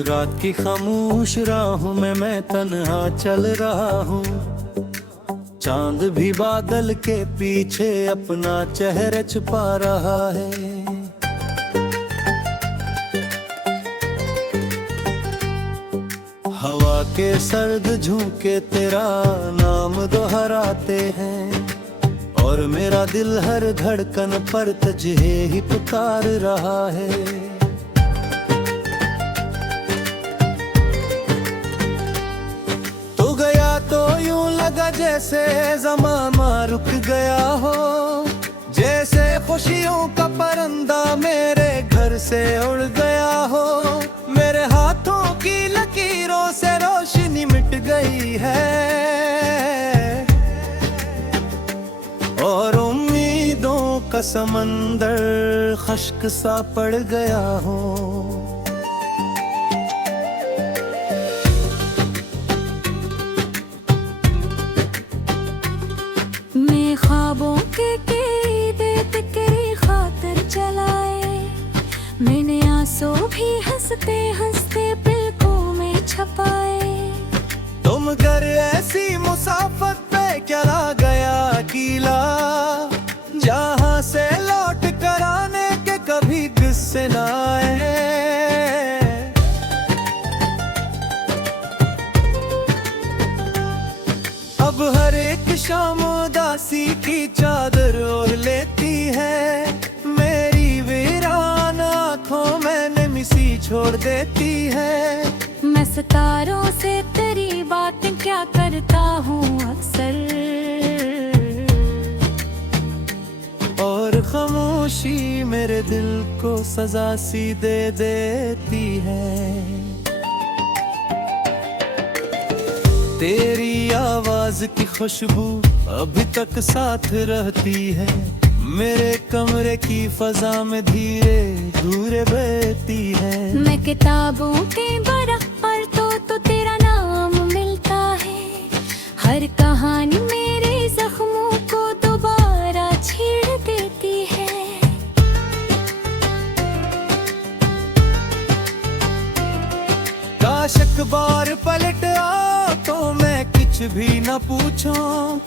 रात की खामोश राहों में मैं तन्हा चल रहा हूँ। चांद भी बादल के पीछे अपना चेहरा छुपा रहा है। हवा के सर्द झोंके तेरा नाम दोहराते हैं और मेरा दिल हर धड़कन पर तुझे ही पुकार रहा है। तू गया तो यूं लगा जैसे ज़माना रुक गया हो, जैसे खुशियों का परिंदा मेरे घर से उड़ गया हो। मेरे हाथों की लकीरों से रोशनी मिट गई है और उम्मीदों का समंदर खश्क सा पड़ गया हो। मैं ख्वाबों के तेरी खातिर चलाए, मैंने आंसू भी हंसते हंसते पलकों में छपाए। तुम घर ऐसी मुसाफत पे क्या ला गया अकेला, जहाँ से लौट कर आने के कभी किस्से न आए। अब हर एक शाम उदासी की चादर ओढ़ लेती है, मेरी वीरान आँखों में नमी सी छोड़ देती है। मैं सितारों से तेरी बातें क्या करता हूँ अक्सर, और खामोशी मेरे दिल को सजा सी दे देती है। तेरी आवाज की खुशबू अभी तक साथ रहती है, मेरे कमरे की फजा में धीरे धीरे बहती है। मैं किताबों के बरख पर तो तेरा नाम मिलता है, हर कहानी मेरे जख्मों को दोबारा छेड़ देती है। काश अखबार पलट आ तो मैं कुछ भी न पूछूं,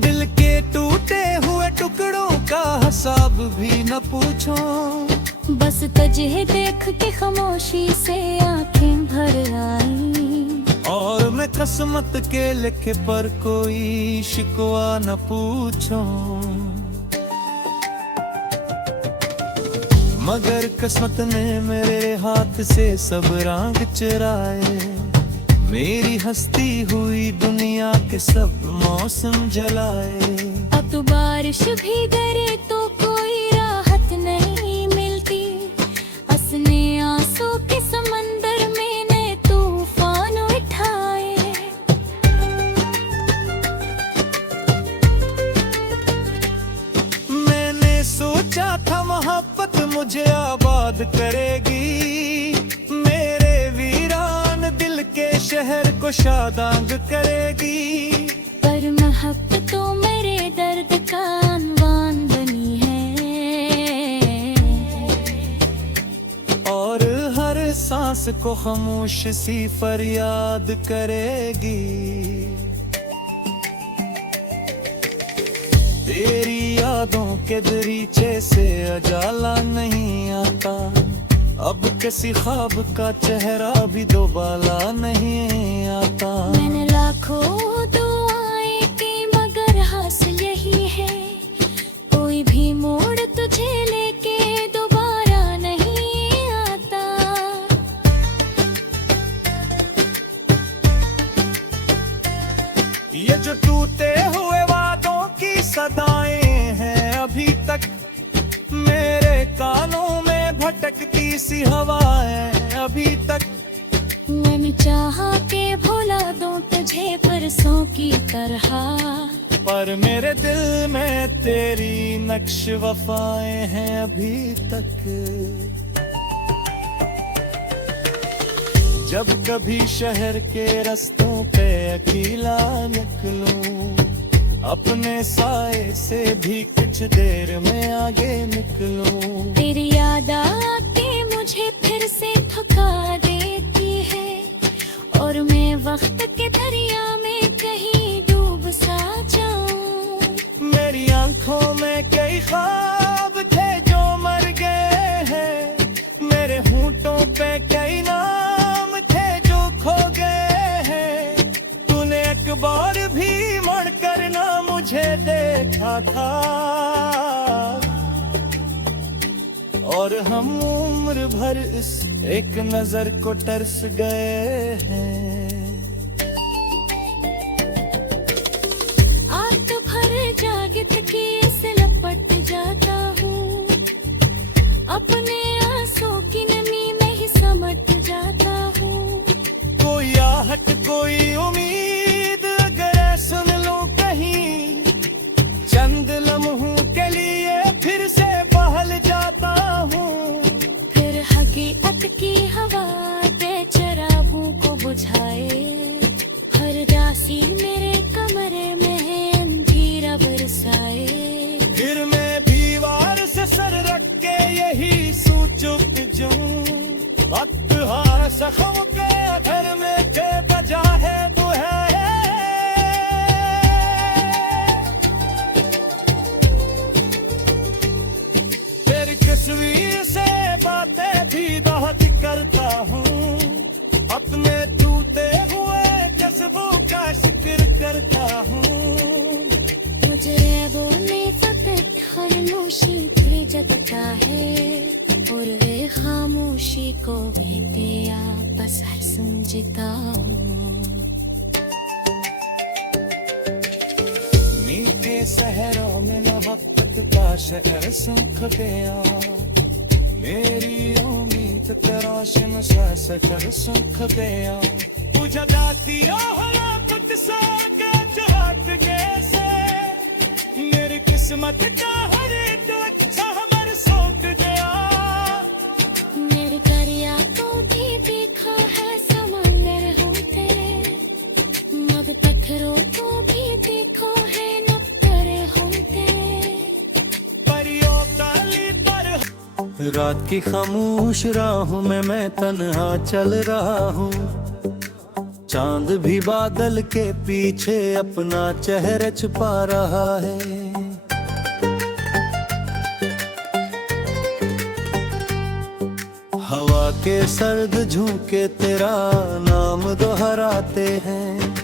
दिल के टूटे हुए टुकड़ों का हिसाब भी न पूछूं। बस तुझे देख के खामोशी से आंखें भर आई, और मैं किस्मत के लिखे पर कोई शिकवा न पूछूं। मगर किस्मत ने मेरे हाथ से सब रंग चुराए, मेरी हंसती हुई दुनिया के सब मौसम जलाए। अब तो बारिश भी गिरे तो कोई राहत नहीं मिलती, हंसने आंसू के समंदर में नए तूफान उठाए। मैंने सोचा था मोहब्बत मुझे आबाद करेगी, मेरे वीरान दिल के शहर को शादांग करेगी। पर मोहब्बत तो मेरे दर्द का अनवान बनी है, और हर सांस को खामोश सी फरियाद करेगी। तेरी यादों के दरीचे से अजाला नहीं आता, अब किसी ख्वाब का चेहरा भी दोबारा नहीं आता। मैंने लाखों दुआएं की मगर हासिल यही है, कोई भी मोड़ तुझे लेके दोबारा नहीं आता। ये जो टूटे हुए वादों की सदाएं हैं अभी तक, मेरे कानों में भटकती सी हवाएं अभी तक। मैंने चाहा के भुला दूं तुझे परसों की तरह, पर मेरे दिल में तेरी नक्श वफाएं हैं अभी तक। जब कभी शहर के रास्तों पे अकेला निकलूं, अपने साए से भी कुछ देर में आगे निकलूं। तेरी याद आके मुझे फिर से थका देती में कई ख्वाब थे जो मर गए हैं, मेरे होंठों पे कई नाम थे जो खो गए हैं। तूने एक बार भी मुड़ कर ना मुझे देखा था, और हम उम्र भर इस एक नजर को तरस गए हैं। आग तो भर जागे थकी से लपट जाता हूँ, अपने आंसू की नमी में ही समट जाता हूँ। कोई आहट कोई उम्मीद अगर सुन लो कहीं, चंद लम्हों के लिए फिर से बहल जाता हूँ। फिर हकीकत की हवा बेचराबों को बुझाए, हर राशि मेरे कमरे में है अंधेरा बरसाए। फिर मैं भी वार से सर रख के यही सूचुक जाऊं, अत्हार सखम के घर में के बजा है तू है। तेरी तस्वीर से बातें भी बहुत करता हूँ, अपने टूटे हुए जज्बों का जिक्र करता हूँ। मुझे बोलने वक्त खामोशी भी जगता है, और वे खामोशी को भी तेरा बसर समझता हूँ। मीठे सहरों में न वक्त का शहर सूख गया, मेरी उम्मीद का रोशन सा सकर सूख गया। बुझा जाती रोहना कुछ सा जवाब कैसे, मेरी किस्मत का हर एक सहमर सूख गया। मेरे दरिया को भी देखा है समंदर होते, अब पत्थरों को भी देखो है नक्कर होते। परियों काली पर रात की खामोश राहों में मैं तन्हा चल रहा हूँ, चांद भी बादल के पीछे अपना चेहरा छुपा रहा है। हवा के सर्द झोंके तेरा नाम दोहराते हैं,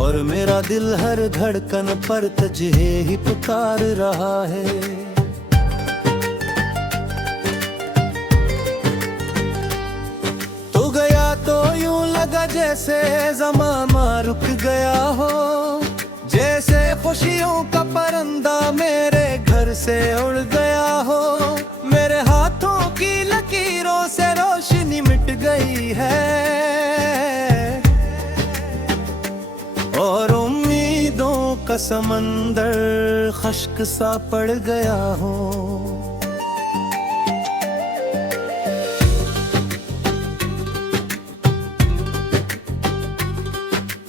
और मेरा दिल हर धड़कन पर तुझे ही पुकार रहा है। तू गया तो यूं लगा जैसे ज़माना रुक गया हो, जैसे खुशियों का परिंदा मेरे घर से उड़ गया हो। मेरे हाथों की लकीरों से रोशनी मिट गई है, और उम्मीदों का समंदर खश्क सा पड़ गया हो।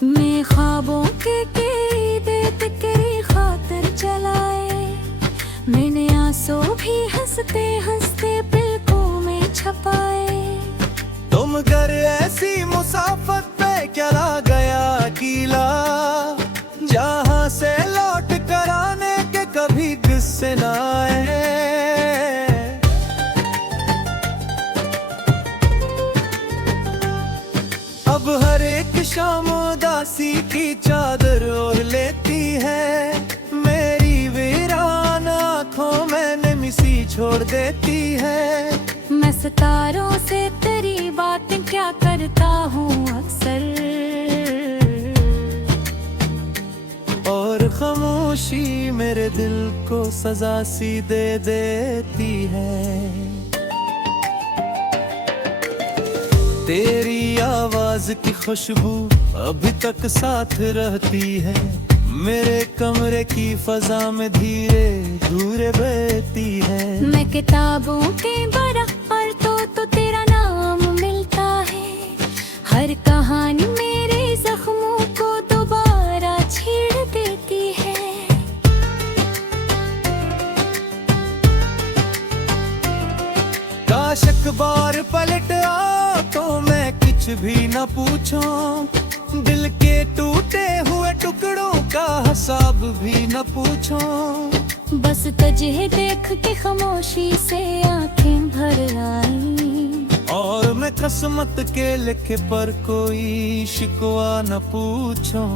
मैं ख्वाबों के तेरी खातिर चलाए, मैंने आंसू भी हंसते हंसते पलकों में छपाए। तुम घर ऐसी मुसाफत पे क्या ला गया अकेला, जहाँ से लौट कर आने के कभी गुस्से न आए। अब हर एक शाम उदासी की चादर ओढ़ लेती है, मेरी वीरान आँखों में नमी सी छोड़ देती है। मैं सितारों से तेरी बातें क्या करता हूँ अक्सर, और खामोशी मेरे दिल को सजा सी दे देती है। तेरी आवाज की खुशबू अभी तक साथ रहती है, मेरे कमरे की फजा में धीरे धीरे बहती है। मैं किताबों के बरख पर तो तेरा नाम मिलता है, हर कहानी मेरे जख्मों को दोबारा छेड़ देती है। काश अखबार पलट आ तो मैं कुछ भी न पूछूं, दिल के टूटे हुए टुकड़ों का हिसाब भी न पूछूं। बस तुझे देख के खामोशी से आंखें भर आई। और मैं किस्मत के लिखे पर कोई शिकवा न पूछूं,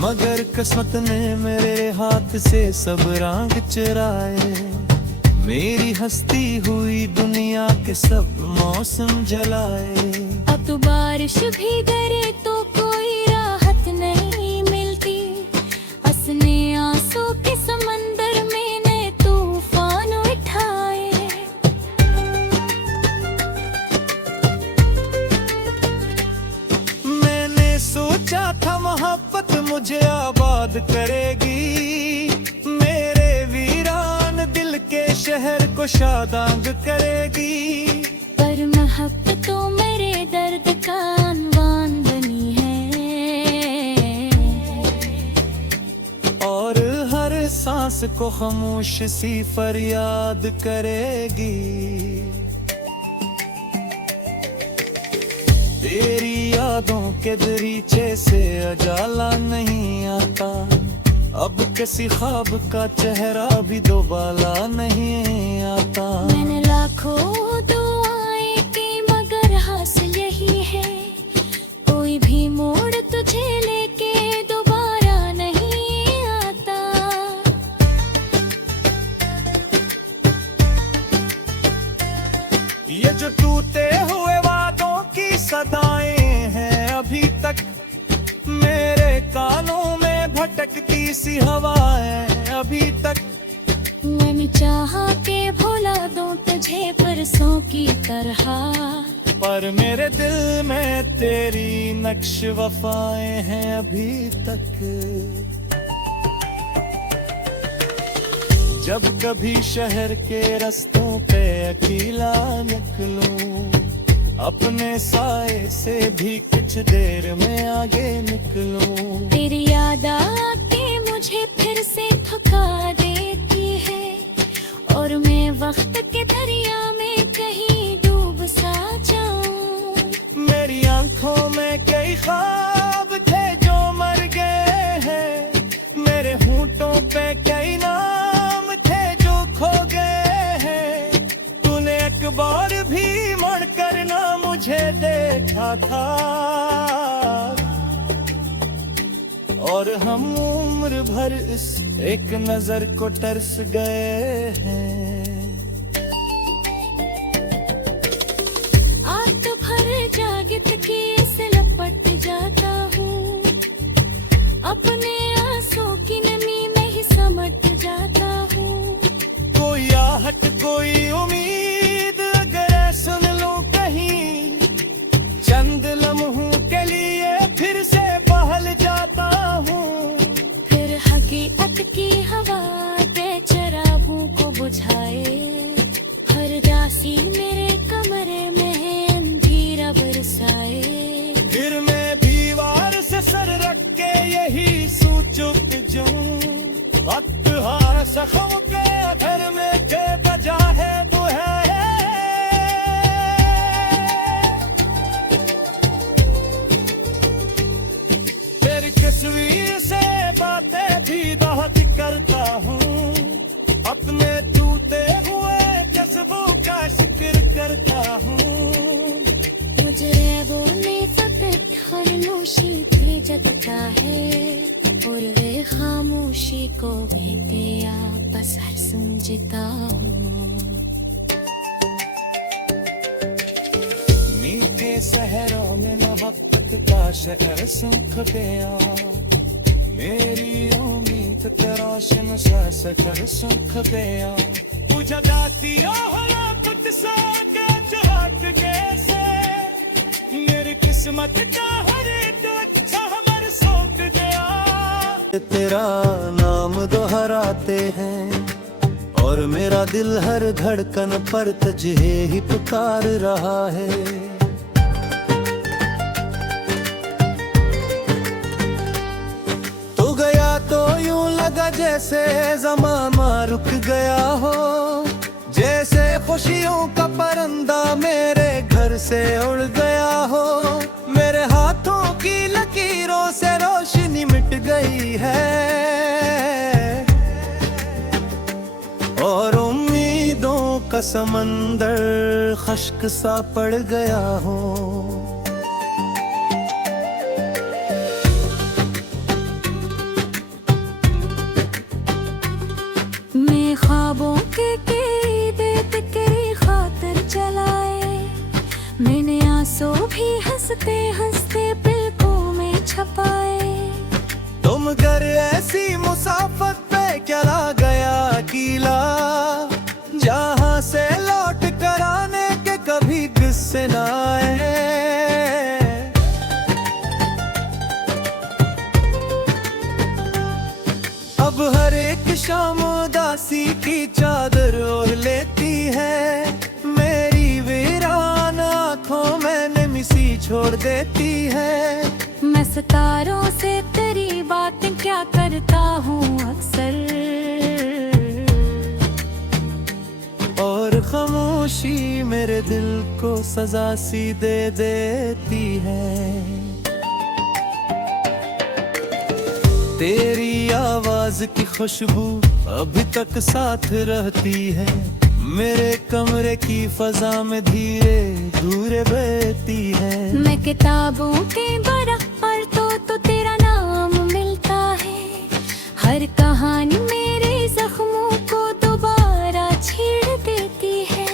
मगर किस्मत ने मेरे हाथ से सब रंग चुराए। मेरी हस्ती हुई दुनिया के सब मौसम जलाए। अब तो बारिश भी गिरे तो कोई राहत नहीं मिलती, हंसने आंसू के समंदर में ने तूफान उठाए। मैंने सोचा था मोहब्बत मुझे आबाद करेगी, मेरे वीरान दिल के शहर को शादांग करेगी। पर मोहब्बत तो मेरे दर्द का अनवान बनी है, और हर सांस को खामोश सी फरियाद करेगी। तेरी यादों के दरीचे से अजाला नहीं आता, अब किसी ख्वाब का चेहरा भी दोबाला नहीं आता। मैंने लाखों दुआएं की मगर हासिल यही है, कोई भी मोड़ तुझे लेके दोबारा नहीं आता। ये जो टूटे हुए वादों की सदाएं हैं अभी तक, मेरे कानों में भटकती सी हवाएं अभी तक। मैंने चाहा के भुला दूं तुझे परसों की तरह, पर मेरे दिल में तेरी नक्श वफाएं हैं अभी तक। जब कभी शहर के रास्तों पे अकेला निकलूं, अपने साए से भी कुछ देर में आगे निकलूं। तेरी याद आके मुझे फिर से थका देती है, और मैं वक्त के दरिया में कहीं डूब सा जाऊं। मेरी आंखों में कई ख्वाब थे जो मर गए हैं, मेरे होंठों पे कई नाम थे जो खो गए हैं। तूने एक बार भी मुड़ कर ना मुझे देखा था, और हम उम्र भर इस एक नजर को तरस गए हैं। आग भर जागित के से लपट जाता हूँ, अपने आंसू की नमी में ही समट जाता हूँ। कोई आहट कोई उम्मीद अगर सुन लूं कहीं, चंद लम्हों के लिए फिर से बहल जाता हूँ। फिर हकीकत की हवा बेचराबों को बुझाए, हर दासी मेरे कमरे में अंधेरा बरसाए। फिर मैं दीवार से सर रख के यही सोचूं जो वक्त हार जख्म के अधर में के बजा है वो है। तेरी तस्वीर से बातें भी बहुत करता हूँ, अपने टूटे हुए जज्बों का जिक्र करता हूँ। मुझे बोले फकत खामोशी भी जगता है, और वे खामोशी को भी आपस हर समझता हूँ। मीठे शहरों में न वक्त का शहर सूख गया, मेरी उम्मीद तराशन सा सकर सूख गया। बुझा जाती हो कुछ सा के चाहत कैसे, मेरी किस्मत का हर एक अच्छा हमर सोच गया। तेरा नाम दोहराते हैं, और मेरा दिल हर धड़कन पर तुझे ही पुकार रहा है। तू गया तो यूं लगा जैसे ज़माना रुक गया हो, जैसे खुशियों का परिंदा मेरे घर से उड़ गया हो। मेरे हाथों की लकीरों से रोशनी कहानी मिट गई है और उम्मीदों का समंदर खश्क सा पड़ गया हो। मैं ख्वाबों के तेरी खातिर चलाए, मैंने आंसू भी हंसते हंसते पलकों में छपाए। तुम घर ऐसी मुसाफत पे क्या ला गया अकेला, जहाँ से लौट कर आने के कभी किस्से न आए। अब हर एक शाम उदासी की चादर ओढ़ लेती है, मेरी वीरान आँखों में निमिसी छोड़ देती है। मैं सितारों से तेरी बातें क्या करता हूँ अक्सर, और खामोशी मेरे दिल को सजा सी दे देती है। तेरी आवाज की खुशबू अभी तक साथ रहती है, मेरे कमरे की फजा में धीरे धीरे बहती है। मैं किताबों के बरख पर तो तेरा नाम मिलता है, हर कहानी मेरे जख्मों को दोबारा छेड़ देती है।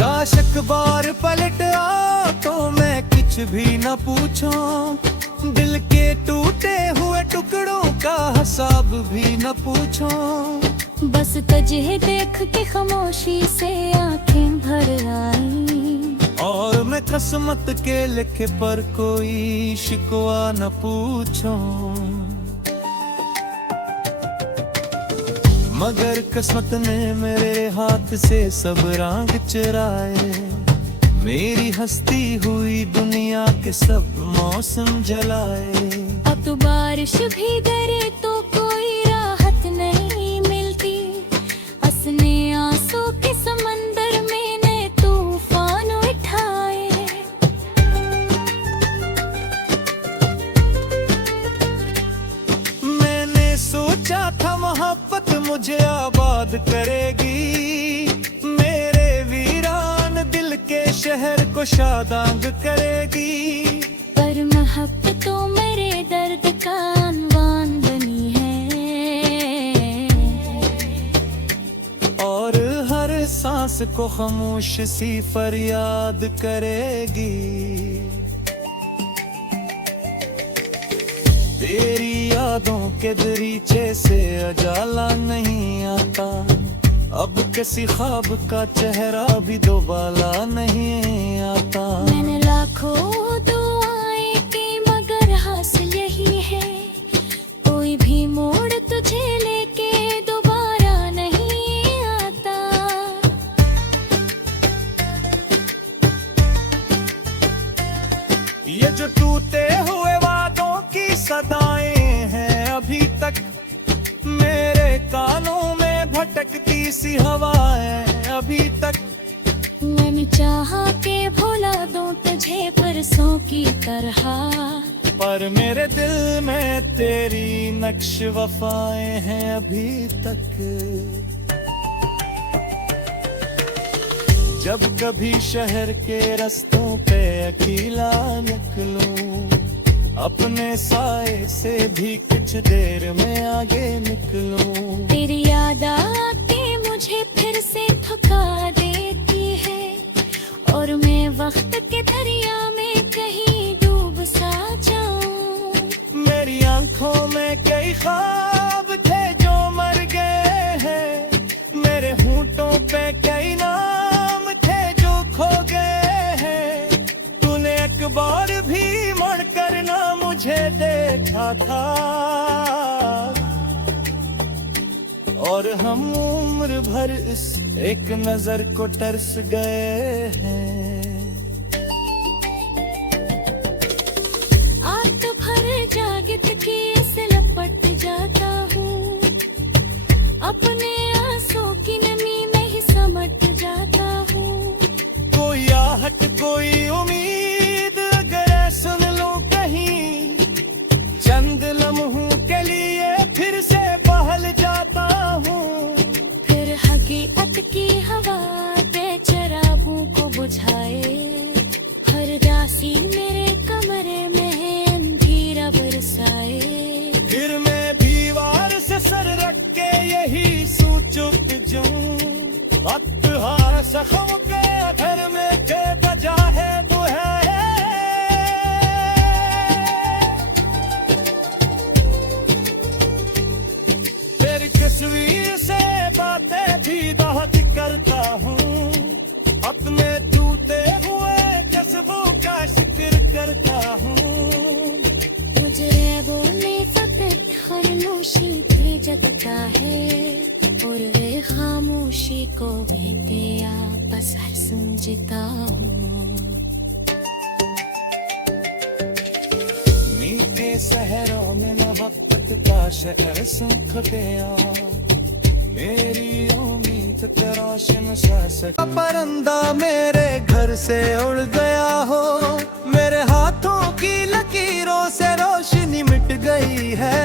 काश अखबार पलट आ तो मैं कुछ भी न पूछूं, दिल के टूटे हुए टुकड़ों का हिसाब भी न पूछूं। बस तुझे देख के खामोशी से आंखें भर आई, और मैं किस्मत के लिखे पर कोई शिकवा न पूछूं। मगर किस्मत ने मेरे हाथ से सब रंग चुराए, मेरी हंसती हुई दुनिया के सब मौसम जलाए। अब तो बारिश भी गिरे तो कोई राहत नहीं मिलती, हंसने आंसू के समंदर में ने तूफान उठाए। मैंने सोचा था मोहब्बत मुझे आबाद करेगी, मेरे वीरान दिल के शहर को शादांग करेगी। पर मोहब्बत तो मेरे दर्द का अनवान बनी है, और हर सांस को खामोश सी फरियाद करेगी। तेरी यादों के दरीचे से अजाला नहीं आता, अब किसी ख्वाब का चेहरा भी दोबारा नहीं आता। मैंने लाखों दुआएं की मगर हासिल यही है, कोई भी मोड़ तुझे लेके दोबारा नहीं आता। ये जो टूटे हुए वादों की सदाएं हैं अभी तक, मेरे कानों में भटकती सी हवाएं अभी तक। मैंने चाहा के भुला दूं तुझे परसों की तरह, पर मेरे दिल में तेरी नक्श वफाएं हैं अभी तक। जब कभी शहर के रास्तों पे अकेला निकलूं, अपने साए से भी कुछ देर में आगे निकलूं। तेरी याद आके मुझे फिर से थका देती है, और मैं वक्त के दरिया में कहीं डूब सा जाऊं। मेरी आंखों में कई ख्वाब थे जो मर गए हैं, मेरे होंठों पे कई नाम थे जो खो गए हैं। तूने एक बार भी मुड़ कर ना मुझे देखा था, और हम उम्र भर इस एक नजर को तरस गए हैं। आग भर जागित की से लपट जाता हूँ, अपने आंसू की नमी में ही समट जाता हूँ। कोई आहट कोई जख्म के घर में के बजा है वो है। तेरी तस्वीर से बातें भी बहुत करता हूँ, अपने टूटे हुए जज्बों का जिक्र करता हूँ। मुझे बोले फकत खामोशी भी जगता है, और वे खामोशी को कहते आपस हर समझता हूँ। मीठे शहरों में न वक्त का शहर सूख गया, मेरी उम्मीद का रोशन सा परिंदा मेरे घर से उड़ गया हो। मेरे हाथों की लकीरों से रोशनी मिट गई है,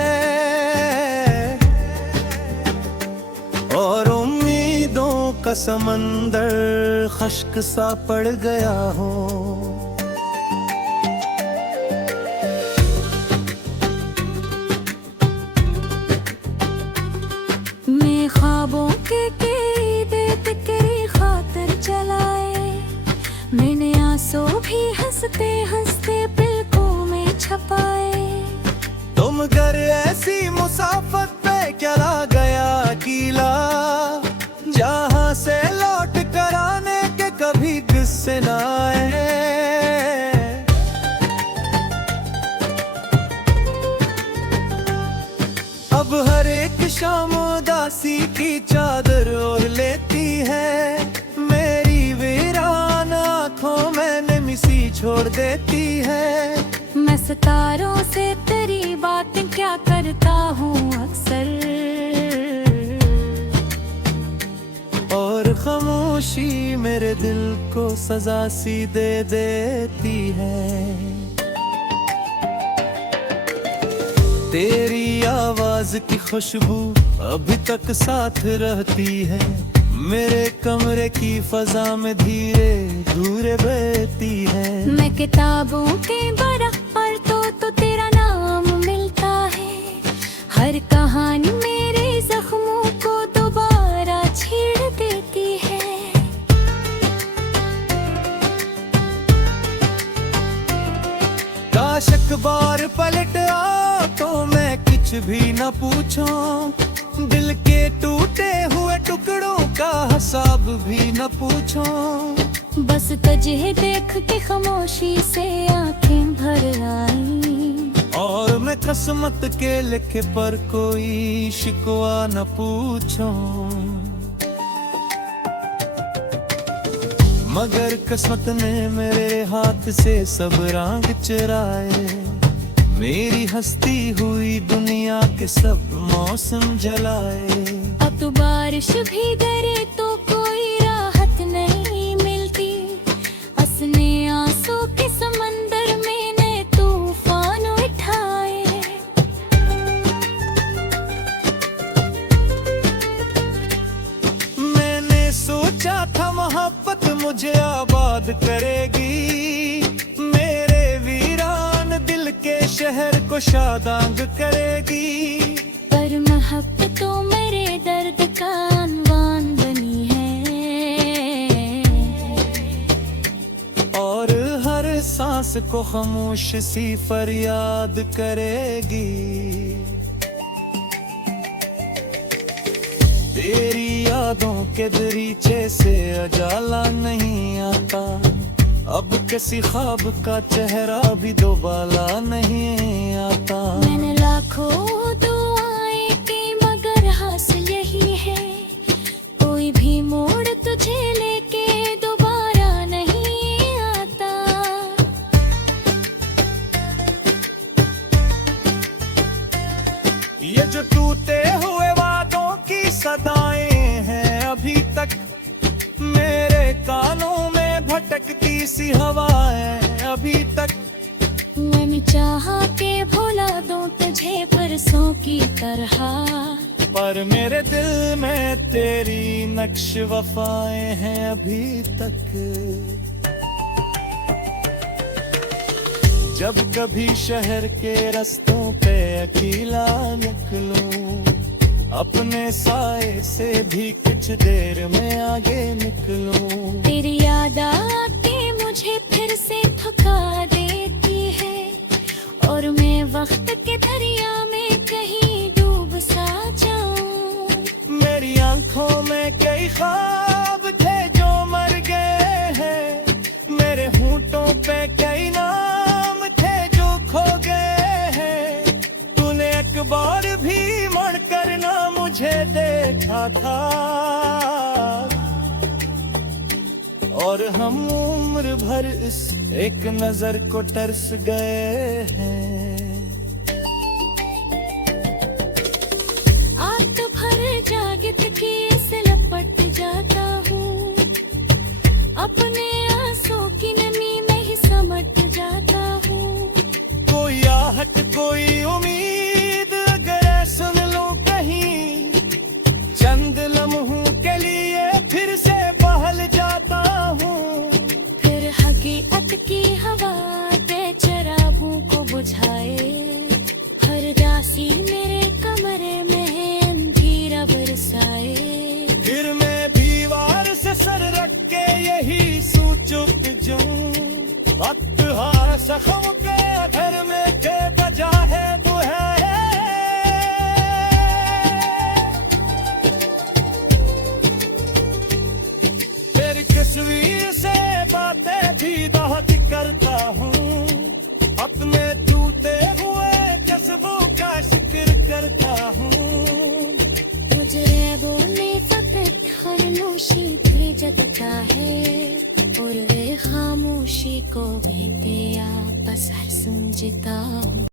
और उम्मीदों का समंदर खश्क सा पड़ गया हो। मैं ख्वाबों के तेरी खातिर चलाए, मैंने आंसू भी हंसते हंसते पलकों में छपाए। तुम घर ऐसी मुसाफत पे क्या ला गया अकेला, जहाँ से लौट कर आने के कभी किस्से न आए। अब हर एक शाम उदासी की चादर ओढ़ लेती है, मेरी वीरान आँखों में नमी सी छोड़ देती है। मैं सितारों से तेरी बातें क्या करता हूँ अक्सर, और खामोशी मेरे दिल को सजा सी दे देती है। तेरी आवाज की खुशबू अभी तक साथ रहती है, मेरे कमरे की फजा में धीरे धीरे बहती है। मैं किताबों के बराबर तो तेरा नाम मिलता है, हर कहानी मेरे जख्मों को दोबारा छेड़ देती है। काश अखबार पलट आ तो मैं कुछ भी न पूछूं, दिल के टूटे हुए टुकड़ों का हिसाब भी न पूछूं। बस तुझे देख के खामोशी से आंखें भर आई, और मैं किस्मत के लिखे पर कोई शिकवा न पूछूं। मगर किस्मत ने मेरे हाथ से सब रंग चुराए, मेरी हंसती हुई दुनिया के सब मौसम जलाए। अब तो बारिश भी गिरे तो कोई राहत नहीं मिलती, असने आंसू के समंदर में ने तूफान उठाए। मैंने सोचा था मोहब्बत मुझे आबाद करेगी, मेरे वीरान दिल के शहर को शादांग करेगी। पर मोहब्बत तो मेरे दर्द का अनवान बनी है, और हर सांस को खामोश सी फरियाद करेगी। तेरी यादों के दरीचे से अजाला नहीं आता, अब किसी ख्वाब का चेहरा भी दोबारा नहीं आता। मैंने लाखों दुआएं की मगर हासिल यही है, कोई भी मोड़ तुझे लेके दोबारा नहीं आता। ये जो टूटे हुए वादों की सदाएं हैं अभी तक, मेरे कानों में भटकती सी हवाएं अभी तक। मैंने चाहा के भुला दूं तुझे परसों की तरह, पर मेरे दिल में तेरी नक्श वफाएं हैं अभी तक। जब कभी शहर के रास्तों पे अकेला निकलूं, अपने साए से भी कुछ देर में आगे निकलूं। तेरी याद आके मुझे फिर से थका देती है, और मैं वक्त के दरिया में कहीं डूब सा जाऊं। मेरी आंखों में कई ख्वाब थे जो मर गए हैं, मेरे होंठों पे कई नाम थे जो खो गए हैं। तूने एक बार भी मुड़ कर ना मुझे देखा था, और हम उम्र भर इस एक नजर को तरस गए हैं। आग भर जागित की से लपट जाता हूँ, अपने आंसू की नमी में ही समट जाता हूँ। कोई आहट कोई उम्मीद अगर सुन लूं कहीं, चंद लम्हों के लिए फिर से बहल जाता हूँ। फिर हकीकत की हवा बेचराबों को बुझाए, हर दासी मेरे कमरे में अंधेरा बरसाए। फिर मैं दीवार से सर रख के यही सोचुक जाऊं, वक्त हार जख्म के घर में के बजा है वो है। तेरी तस्वीर से बातें भी बहुत करता हूँ, अपने टूटे हुए जज्बों का जिक्र करता हूँ। गुजरे बोले वक्त खामोशी फिर जगता है, और वे खामोशी को भी आपस हर समझता हूँ।